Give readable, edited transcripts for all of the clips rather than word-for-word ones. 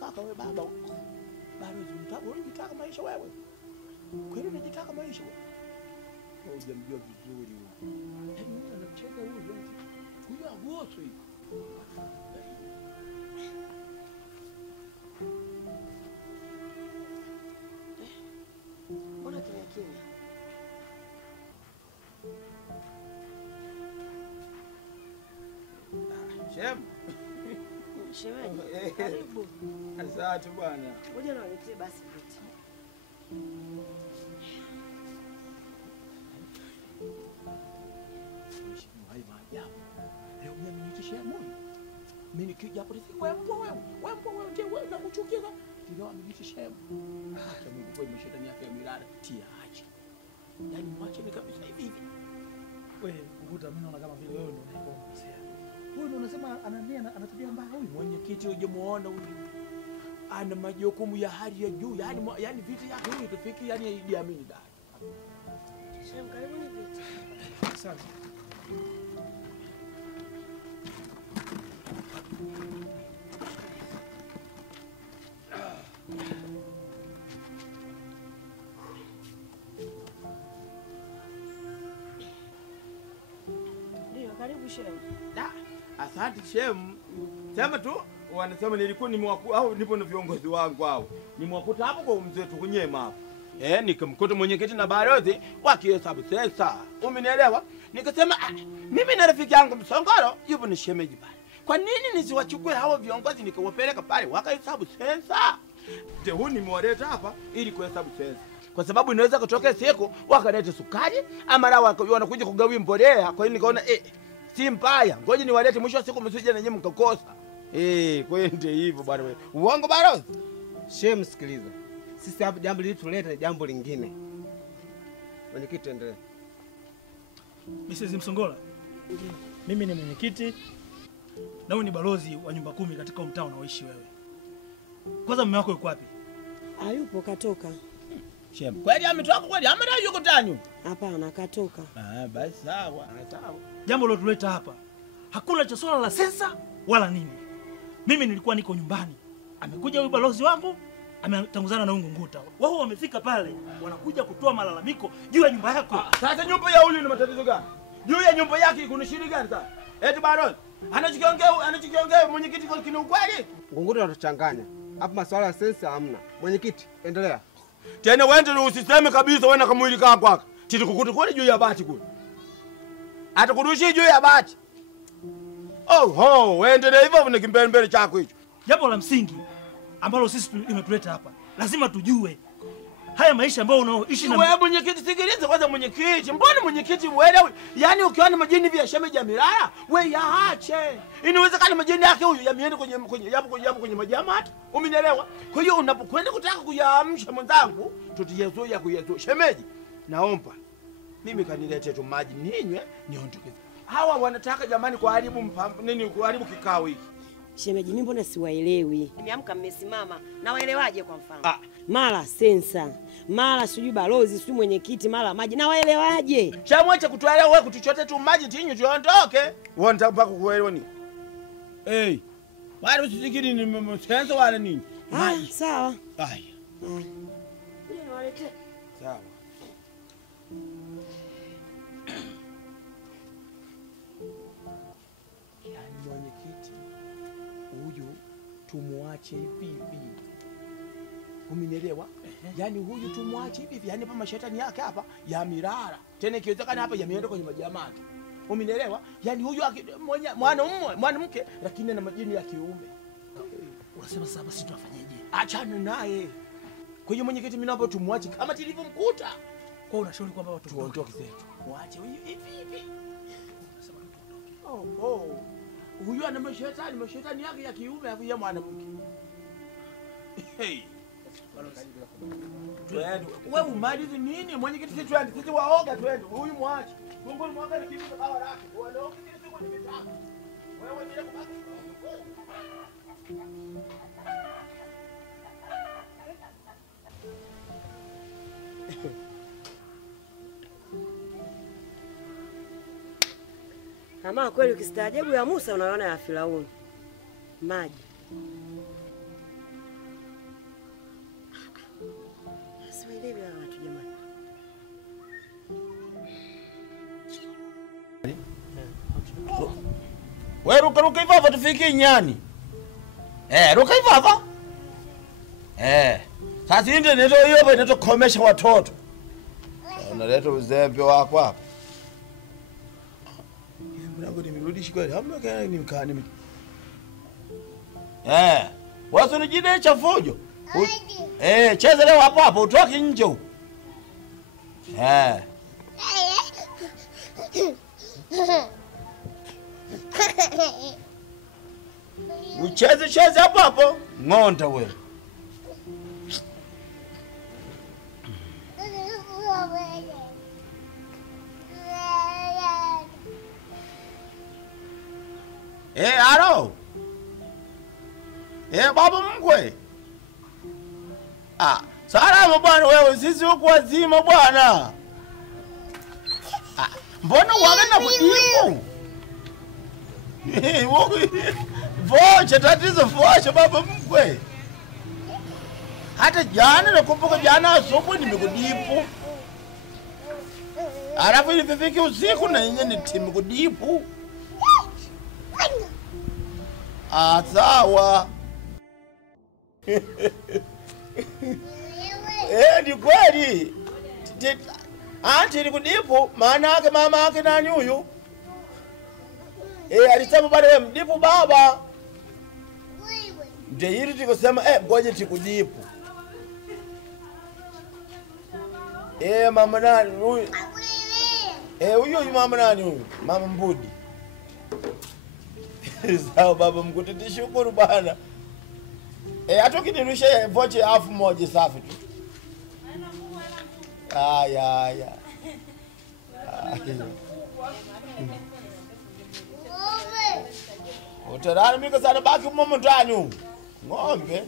kaka wewe baba. Bado unajitaka maisha wewe. Kwani unajitaka maisha wewe? Hujamjua vizuri huyo. Yaani mtu anacheza huyo eti. Huyo agoso hiyo. Mbona kimya kimya? Shem. Shemeji, karibu. Asante bwana. Ngoja niwaletee basi viti. Hai maajabu. Leo mimi nitishia moyo. Mimi nikija hapo siku wewe ndiye wewe nakuchukia. Ndio amenitishia. Acha Mungu kwa shetani yake ya milala tia acha. Yaani mwache ni kabisa hivi hivi. Wewe ukuta mimi naona kama vile wewe ndio unakosea. Wewe ndio unasema ana tabia mbaya huyu. Mwenyekiti hujamuona huyu. Ana majukumu ya hali ya juu, yaani vita yake huyu tufiki yani Idi Amin dai. Shem, karibu ni viti. Asante. Ndio, karibu Shem. Da, asante Shem. Sema tu wanasema nilikuwa au nipo na viongozi wangu hao. Nimewakuta hapo kwa mzee tu kunyema hapo. Nikamkuta mwenyekiti na balozi wakihesabu pesa. Umenielewa? Nikasema mimi na rafiki yangu Msongoro yupo ni shemeji pale. Kwa nini nisiwachukue hao viongozi nikawapeleka pale wakahesabu pesa? Ndio huu nimewaleta hapa ili kuhesabu pesa. Kwa sababu inaweza kutokea siku wakaleta sukari ama lao wanakuja kugawia mbolea. Kwa hiyo nikaona si mbaya. Ngoja niwalete mwisho wa siku msije na nyinyi mkakosa. Kwende hivyo bwana wewe. Uongo balozi? Shem, sikiliza. Sisi hapa jambo hili tuleta jambo lingine. Mwenyekiti endelea. Mrs. Msongola. Mimi ni mwenyekiti na huyu ni balozi wa nyumba 10 katika mtaa unaoishi wewe. Kwanza mume wako yuko wapi? Hayupo, katoka. Shem, kweli ametoka kweli? Ama ndio yuko ndani? Hapana, katoka. Basi sawa. Jambo lilotuleta hapa hakuna cha swala la sensa wala nini. Mimi nilikuwa niko nyumbani. Amekuja huyu balozi wangu, ametanguzana na Ungunguta. Wao wamefika pale, wanakuja kutoa malalamiko juu ya nyumba yako. Sasa nyumba ya huyu ni matatizo gani? Juu ya nyumba yake kuna shida gani sasa? Eti balozi, anachokiongea mwenyekiti kwa kina ukweli? Ungunguta anatuchanganya. Hapa masuala ya sensa hamna. Mwenyekiti, endelea. Tena wewe usiseme kabisa wewe na kamwili kwako. Titukukuta kule juu ya bati kule. Atakurushia juu ya bati. Endelea hivyo ni kimbele chako hicho. Jambo la msingi ambalo sisi imetuleta hapa, lazima tujue haya maisha ambayo unaoishi na wewe. Mwenyekiti, sikiliza kwanza mwenyekiti. Mbona mwenyekiti uelewi? Yaani ukiona majini vya shemeji ya milala, wewe yaache. Inawezekana majini yake huyu yameenda kwenye majama hata. Umenielewa? Kwa hiyo unapokwenda kutaka kuyaamsha mwenzangu, tutiyezoea kuyezoea. Shemeji, naomba mimi kanilete tu maji ninywe niondoke. Hawa wanataka jamani kuharibu kikao hiki. Shemeji, mimi mbona siwaelewi? Nimeamka mmesimama. Na waelewaje kwa mfano? Mara sensa, mara sijui balozi, sijui mwenyekiti, mara maji. Na waelewaje? Chamwacha kutuelewa wewe kutuchote tu maji tinyo tuondoke. Wewe unataka mpaka kuelewa nini? Wale usifikiri ni sensa wala nini? Sawa. Ngoja niwalete. Sawa. Mwenyekiti huyu tumuache hivi. Umenielewa? Yaani huyu tumwache hivi. Yaani hapa mashetani yake hapa ya mirara. Tena ikiwezekana hapa yameenda kwenye majamaa. Umenielewa? Yaani huyu mwanamke lakini na majini ya kiume. Unasema sasa sisi tunafanyaje? Achana naye. Kwa hiyo mwenyekiti, mimi naomba tumwache kama tulivyomkuta. Kwa hiyo unashauri kwamba watu tuondoke zetu. Muache huyu hivi. Unasema tuondoke. Huyu ana mashetani yake ya kiume afu yeye mwanamke. Wewe umalizi nini? Mwenyekiti, sisi twende. Sisi waoga twende. Huyu mwache. Mungu mwaga ni kitu sawa lake. Waondoke kile siku nimetaka. Wewe ndio kubaki. Kama kweli ukistaajabu ya Musa unaona ya Firauni. Maji. Wewe ruka hivyo hapo tufiki nyani. Ruka hivyo hapo. Sasa ndio ndio hiyo hapo inatokomesha watoto. Unaleta uzembe wako hapa. Hivi mlango nimerudisha kweli. Hamna kana nimkani. Wazo ni jide cha fujo. Cheza leo hapo hapo utoki nje huko. Ucheze hapo hapo. Ng'onda wewe. Alo. Baba mkwe. Salama bwana wewe, sisi huku wazima bwana. Mbona uangana kujibu? Vocha tatizo vocha baba mkwe. Hata jana nakumbuka jana asubuhi nimekudipu. Alafu ilifika usiku na yenyewe nimekudipu. Sawa. Ni kweli. Anti nikudipu maana yake mama yake nani huyu? Alisema bado wewe mdipu baba. Ndio hili tukosema ngoja tikudipu. Mama nani huyu? Huyu mama nani huyu? Mama Mbudi. Sawa baba mkute tishukuru bana. Hata kinirusha vocha 1000 safi tu. Ya. Utarara miko sana baki mumo ndani. Ng'ombe.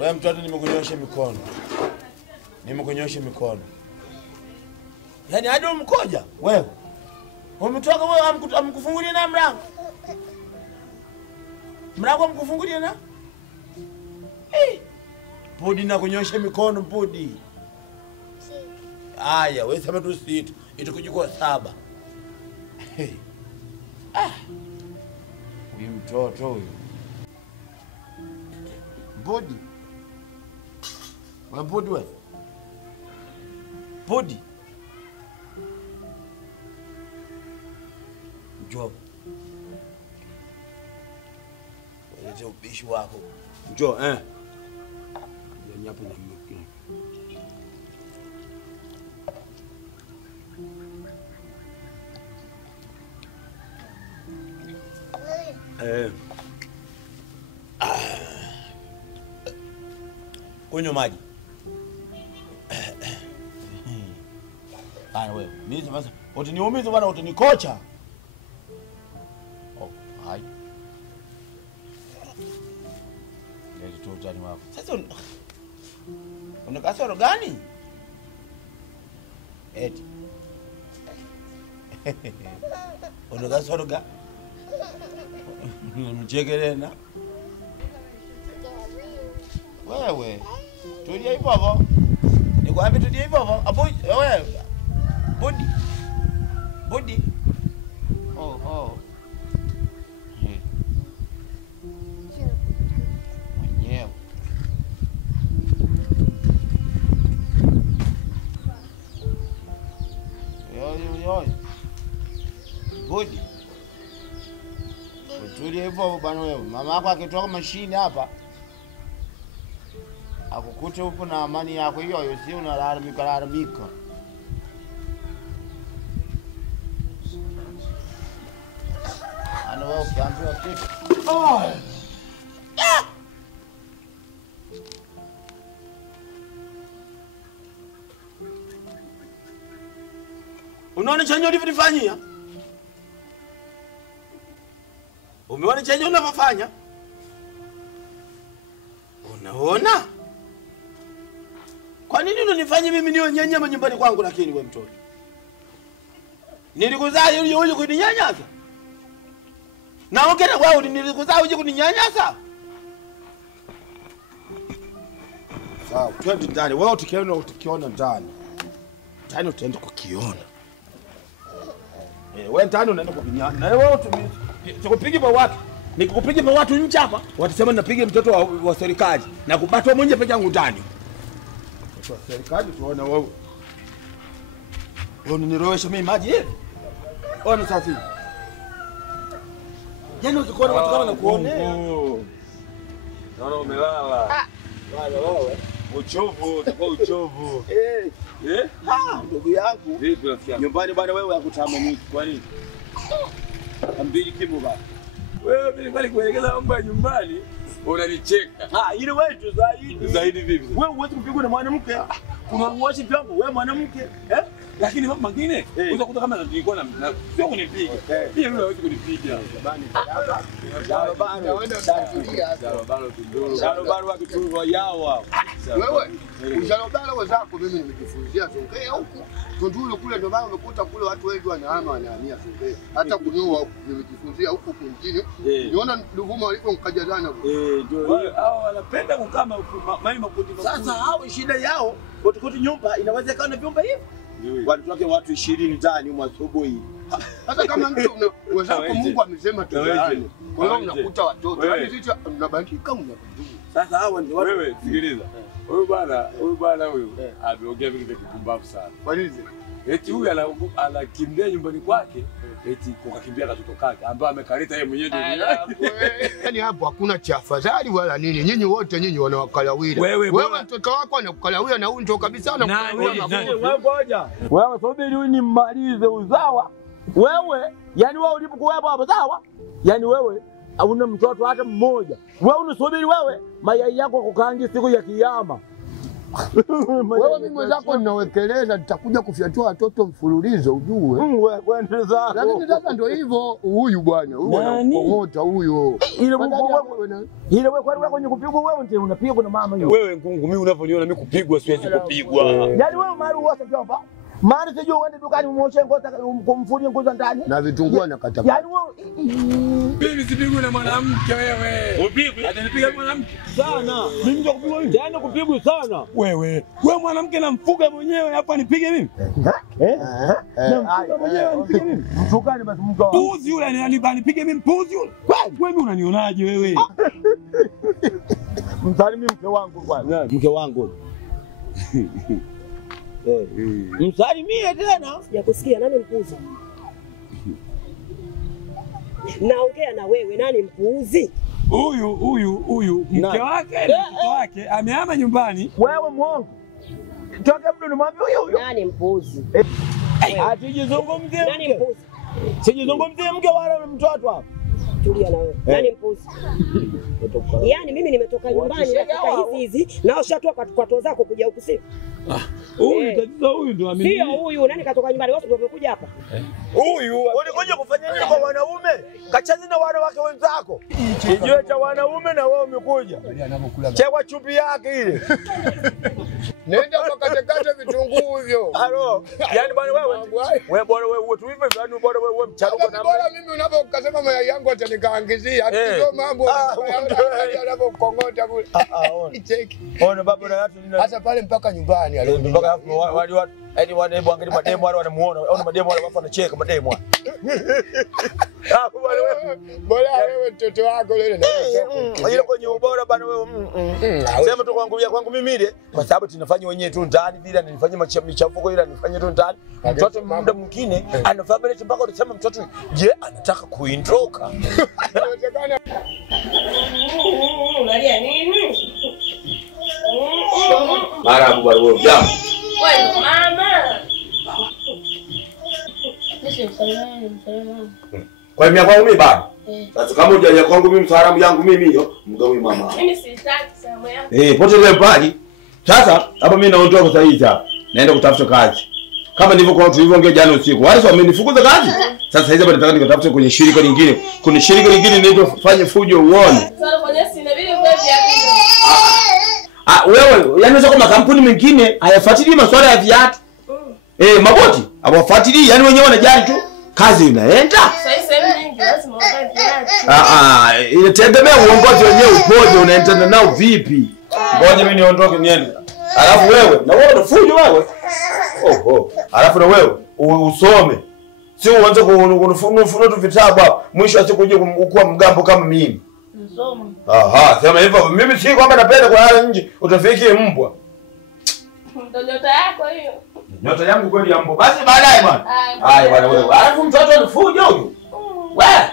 Wewe mtoto nimekunyosha mikono. Yaani hadi umkoja wewe. Umetoka wewe amkufungulia na mlango. Mlango amkufungulia na? Pudi na kunyosha mikono pudi. Aya, wewe sema tu sita. Itakujua 7. Huyu mtoto huyu. Pudi. Pudi wewe. Pudi. Njoo. Wewe ubishi wako. Njoo Ni hapo na mimi. Kunywa maji. Wewe, mimi sasa utaniumiza bwana, utanikocha. Hai. Ndio tu utani wako. Sasa una kasoro gani? Eti. Una kasoro gani? Mchekelena. Wewe. Tulia hivyo hapo. Nikwambia tulia hivyo hapo. Apo wewe. Budi. Mwenyewe. Yo. Budi. Tulia hivyo bwana wewe. Mama yako akitoka mashine hapa. Akukute upo na amani yako hiyo, si unalalamika. Wewe ukiambiwa kitu. Unaona chenye ulivyofanyia? Umeona chenye unavyofanya? Unaona? Kwa nini unanifanya mimi niwe nyanya nyumbani kwangu lakini wewe mtoto? Nilikuzaa uje kuninyanyasa? Na ongea wewe nilikuzaa uje kuninyanyasa? Sawa, twende ndani. Wewe ukiona ndani. Ndani utaenda kukiona. Wewe ndani unaenda kubinyana. Na wewe tukupige kwa watu. Nikikupiga kwa watu nje hapa, watasema ninapiga mtoto wa serikali na kubatwa mwenye peke yangu ndani. Mtoto wa serikali tuona wewe. Wewe unirowesha mimi maji hivi? Ona sasa. Yaani ukikuona watu kama nakuonea. Naona umelala. Wala wewe. Uchovu, utakuwa uchovu. Ndugu yangu. Vipi rafiki yangu? Nyumbani bwana wewe hakutama nini? Kwa nini? Ambili kimu bwana. Wewe nilikuwa kuelekeza mambo ya nyumbani, unanicheka. Ile wewe tu zaidi. Zaidi vipi? Wewe huwezi kupigwa na mwanamke. Kuna uwashi vyako wewe mwanamke. Lakini mambo mengine unaweza kuta kama nilikuwa na sio kunipiga. Pia yule hawezi kunipiga. Shalobalo wakitulwa yao. Wewe, ushalobalo wazako mimi nimejifunzia Songea huko. Tunduru kule ndio maana umekuta kule watu wengi wanahamia Songea. Hata kunyoa huko nimejifunzia huko kwingine. Niona Duvuma walivyo mkajadana. Ndio hao wanapenda kukama mali makundi. Sasa hao shida yao kotikoti nyumba inawezekana vyumba hivi. Watu wake watu 20 ndani mwa asubuhi. Hata kama mtu wazako Mungu amesema tuzaane. Kwa hiyo unakuta watoto. Hadi sisi tunabandika unajua. Sasa hao ndio wewe sikiliza. Huyu bwana ameongea vitu vya kipumbavu sana. Kwa nini? Eti huyu anakimbia nyumbani kwake, eti kukakimbia katoto kake ambaye amekaleta yeye mwenyewe duniani. Yaani hapo hakuna cha afadhali wala nini. Nyinyi wote wanawakalawira. Wewe mtoto wako anakukalawira na huyu ndio kabisa anakukalawira. Wewe ngoja. Wewe subiri nimalize uzawa. Wewe, yani wewe ulipokuwepo hapo sawa? Yani wewe hauna mtoto hata mmoja. Wewe unasubiri wewe mayai yako kukaangi siku ya kiyama. Wewe mimi mwenzako ninawekeleza nitakuja kufyatua watoto mfululizo ujue. Wewe ndio zako. Lakini sasa ndio hivyo huyu bwana, huyu anapomota huyo. Ile wewe kwani wewe kwenye kupigwa wewe ndio unapigwa na mama hiyo. Wewe ngungu mimi unavyoniona mimi kupigwa siwezi kupigwa. Yaani wewe mali uwasa kwamba mali sijui uende dukani muoshe ngoza kumfulia ngoza ndani. Na vitunguu na kata. Yaani wewe mimi sipigwi na mwanamke wewe. Upigwe? Atanipiga mwanamke sana. Mimi ndio kupigwa hivi. Yaani kupigwa sana. Wewe mwanamke namfuga mwenyewe hapa nipige mimi? Namfuga mwenyewe nipige mimi? Mfukani basi mko. Puzi yule anipige mimi mpuzi yule. Wewe unanionaje wewe? Msalimie mke wangu kwanza. Mke wangu. Msalimie tena. Sijakusikia nani mpuuzi? Naongea na wewe nani mpuuzi? Huyu mke wake mtoto wake amehama nyumbani. Wewe muongo. Toka mtu nimwambie huyo. Nani mpuuzi? Atijizungumzie nani mpuuzi? Sijizungumzie mke wala mtoto hapa. Tulia na wewe. Nani mpuuzi? Yaani mimi nimetoka nyumbani katika hizi na ushatoka kwa toa zako kuja huku si? Huyu tatizo huyu ndo amini. Sio huyu nani katoka nyumbani wewe ndio umekuja hapa? Huyu ulikuja kufanya nini kwa wanaume? Kachazi na wanawake wenzako. Kijue cha wanaume na wewe umekuja. Chewa chupi yake ile. Nenda ukakatekate vitunguu hivyo. Halo. Yaani bwana wewe tu hivyo yaani bwana wewe mcharuko na bora mimi unapokasema mayai yangu atanikaangizia. Hizo mambo yanapokongota kule. Cheki. Ona baba na watu nini? Hata pale mpaka nyumbani mpaka hapo wale watu yaani wanaibu angalia mademo wale wanamuona. Ona mademo wale wapo wanacheka mademo. Hapo wewe bora wewe mtoto wako leo na ile kwenye ubora bana wewe. Sema tu kwangu mimi ile kwa sababu tunafanya wenyewe tu ndani bila nifanye michafuko ile nifanye tu ndani. Mtoto muda mwingine anafabrate mpaka unasema mtoto je anataka kuintroka. Inawezekana. Unalia nini? Mara Abu Barbo jambo. Wewe mama. Kwa mimi kwangu mimi bado. Sasa kama hujaja kwangu mimi msalamu yangu mimi hiyo mgawi mama. Mimi sitaki salamu yangu. Pote ile pali. Sasa hapa mimi naondoka sasa hivi hapa. Naenda kutafuta kazi. Kama ndivyo kwa tulivyoongea jana usiku. Wale sio wamenifukuza kazi. Sasa hizi hapa nataka nikatafute kwenye shirika lingine. Kuna shirika lingine linaitwa fanye fujo uone. Sasa kwa nini inabidi wewe Wewe yani unaweza kama kampuni mengine hayafuatilii masuala ya viatu. Maboti hawafuatilii yani wenyewe wanajali tu kazi inaenda. Sasa sehemu nyingi lazima uvae viatu. Inategemea uongozi wenyewe upoje unaendana nao vipi. Ngoja mimi niondoke niende. Alafu wewe na wewe unafujo wewe. Alafu na wewe usome. Si uanze kufunua tu vitabu hapo. Mwisho asikuja kuwa mgambo kama mimi. Nasoma. Aha, sema hivyo. Mimi si kwamba napenda kulala nje, utafikie mbwa. Ndio nyota yako hiyo. Nyota yangu kweli ya mbwa. Basi baadaye bwana. Haya bwana wewe. Alafu mtoto anafujo huyo. Wewe.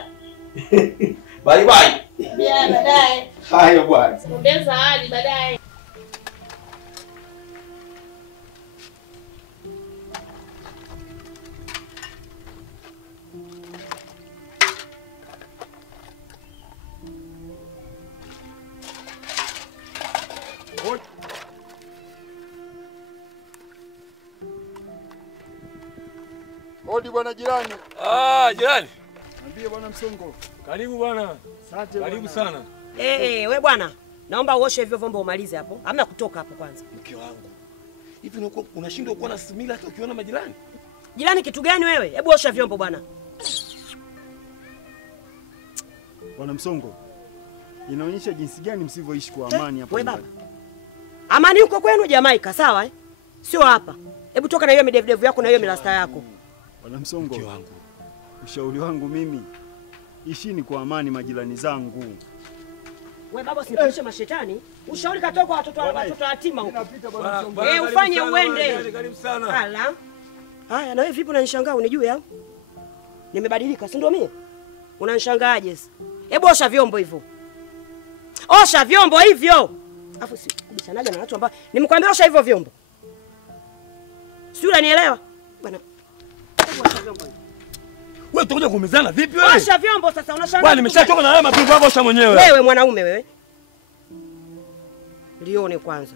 Bye bye. Bia baadaye. Haya bwana. Ongeza hadi baadaye. Hodi bwana jirani. Jirani. Niambie bwana Msongo. Karibu bwana. Asante. Karibu sana. We bwana, naomba uoshe hivyo vyombo umalize hapo. Hamna kutoka hapo kwanza. Mke wangu. Hivi unashindwa kuwa na simila hata ukiona majirani? Jirani kitu gani wewe? Hebu osha vyombo bwana. Bwana Msongo, inaonyesha jinsi gani msivyoishi kwa amani hapa. Wewe baba. Amani huko kwenu Jamaika, sawa eh? Sio hapa. Hebu toka na hiyo midevu yako na hiyo milasta yako. Bwana Msongo, ushauri wangu mimi, ishini kwa amani majirani zangu. Wewe baba usinipishe mashetani. Ushauri katoka kwa watoto yatima huko. Ufanye uende. Karibu sana. Ala. Haya na wewe vipi unanishangaa unijue au? Nimebadilika, si ndio mimi? Unanishangaaje sasa? Hebu osha vyombo hivyo. Osha vyombo hivyo. Alafu si kubishanaje na watu ambao nimkwambia osha hivyo vyombo. Si unanielewa? Bwana. Hebu osha vyombo hivyo. Wewe utakuja kuumizana vipi wewe? Osha vyombo sasa unashangaa. Bwana nimeshachoka na haya mapingo yako, osha mwenyewe. Wewe mwanaume wewe. Lione kwanza.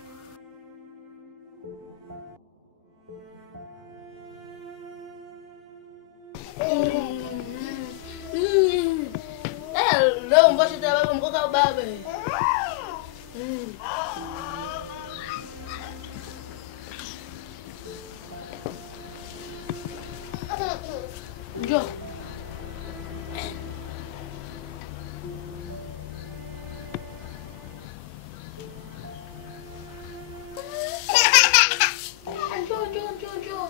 Leo mboshe ta baba mkoka baba. Njoo. Njoo.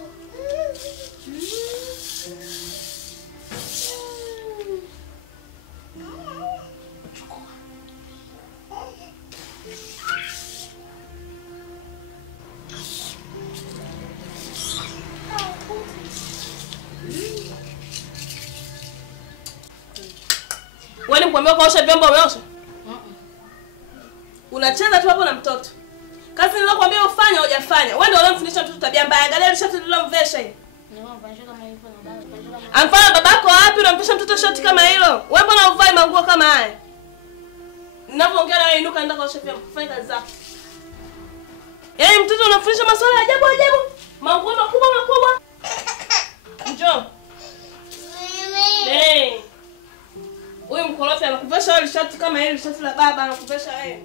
Wewe nikwambia kaosha vyombo umeosha? Unacheza tu hapo na mtoto. Kazi nilokuambia ufanye hujafanya. Wewe ndio unamfundisha mtoto tabia mbaya. Angalia shati nilomvesha hii. Amfanya babako wapi unamvesha mtoto shati kama hilo? Wewe mbona uvai manguo kama haya? Ninapoongea na wewe inuka nenda kaosha vyombo. Fanya kazi zako. Mtoto unamfundisha masuala ya ajabu. Manguo makubwa. Njoo. Huyu mkorofi anakuvesha wewe shati kama hili, shati la baba anakuvesha wewe.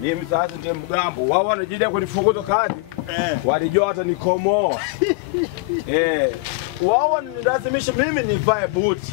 Mimi sasa ndiye mgambo. Wao wanajidai kunifukuza kazi. Walijua hata nikomoa. Wao wanalazimisha mimi nivae boots.